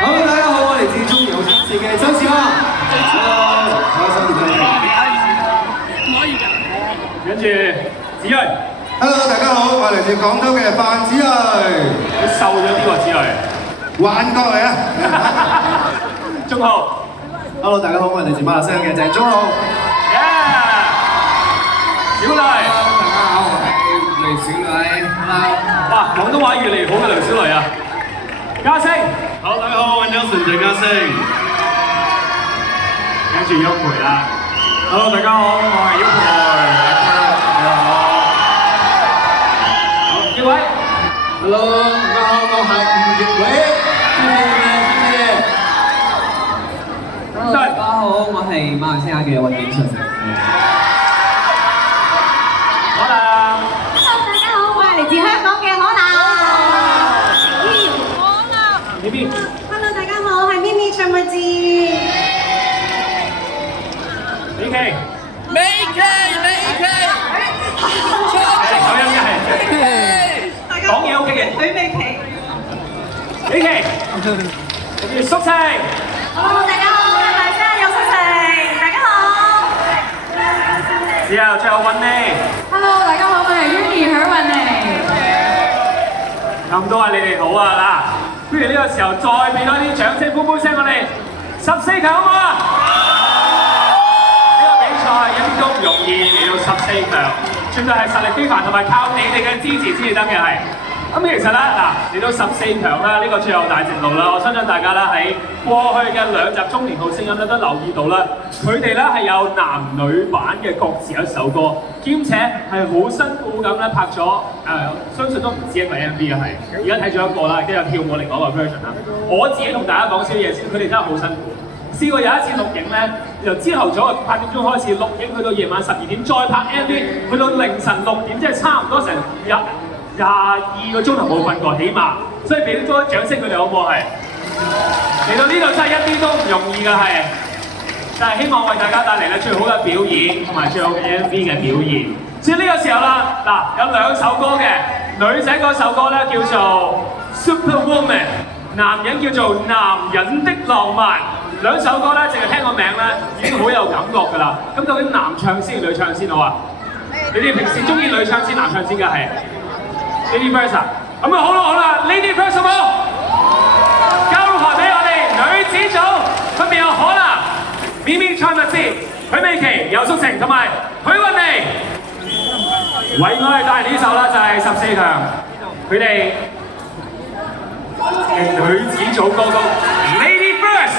好，大家好，我嚟自中年好聲音4嘅周志安。Hello， 開心見到你。可以㗎。跟住子睿。Hello， 大家好，我嚟自廣州嘅范子睿。你瘦咗啲喎，子睿。幻覺嚟啊！鐘浩。Hello， 大家好，我嚟自馬來西亞嘅鄭鐘浩。小麗。大家好，我係雷小麗。哇，廣東話越嚟越好嘅雷小麗啊！嘉星。好，大家好，我係 Nelson 鄭嘉星。跟住邱培啦。Hello， 大家好，我係邱培。你好。好，幾位。Hello， Hello，大家好，我係吳奕偉，謝謝。Hello，大家好，我係馬來西亞嘅雲景順。可能 Hello， 大家好，我係嚟自香港嘅可娜。呢邊 Hello， 大家好，我係咪咪唱物字。美琪，大家好，咁樣嘅係講嘢 OK 嘅，許美琪。美琪，跟住宿舍。 Hello， 大家好，我係馬來西亞有叔成。大家好。之後最後揾你， Hello， 大家好，我係 Uni 許運妮。咁多位你哋好啊嗱，不如呢個時候再俾多啲掌聲、歡呼聲我哋14強好唔好啊？呢個比賽一啲都唔容易嚟到14強，絕對係實力非凡同埋靠你哋嘅支持先至得嘅係。咁其實咧嗱，嚟到14強啦，呢個最後大直路啦，我相信大家咧喺過去嘅2集中年好聲音咧都留意到啦，佢哋咧係有男女版嘅各自一首歌，兼且係好辛苦咁咧拍咗相信都唔止一個 MV 啊係，而家睇咗一個啦，跟住有跳舞另外一個 version 啦。我自己同大家講少嘢先，佢哋真係好辛苦。試過有一次錄影咧，由朝頭早8點鐘開始錄影，去到夜晚12點再拍 MV，去到凌晨6點，即係差唔多成22個鐘頭冇瞓過，起碼，所以俾多啲掌聲佢哋好唔好係？嚟到呢度真係一啲都唔容易㗎係，但係希望為大家帶嚟咧最好嘅表演同埋最好嘅 MV 嘅表現。所以呢個時候啦，嗱有2首歌嘅，女仔嗰首歌咧叫做 Superwoman， 男人叫做男人的浪漫。2首歌咧，淨係聽個名咧已經好有感覺㗎啦。咁究竟男唱先女唱先好啊？你哋平時中意女唱先男唱先㗎係？ Lady First 啊，咁啊好啦 ，Lady First 好冇？交台俾我哋女子組，分別有可娜、咪咪蔡密芝、許美琪、游淑晴同埋許韻妮。為我哋帶嚟呢首啦，就係14強，佢哋嘅女子組歌曲 Lady First。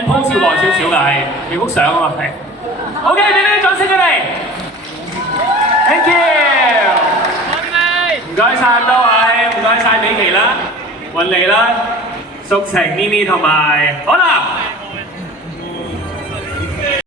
，end pose 要耐少少㗎，係影幅相啊嘛，係。OK， 俾啲掌聲佢哋。Thank you。唔該晒咁多位，唔該晒美琪啦、雲妮啦、淑晴、咪咪同埋可能。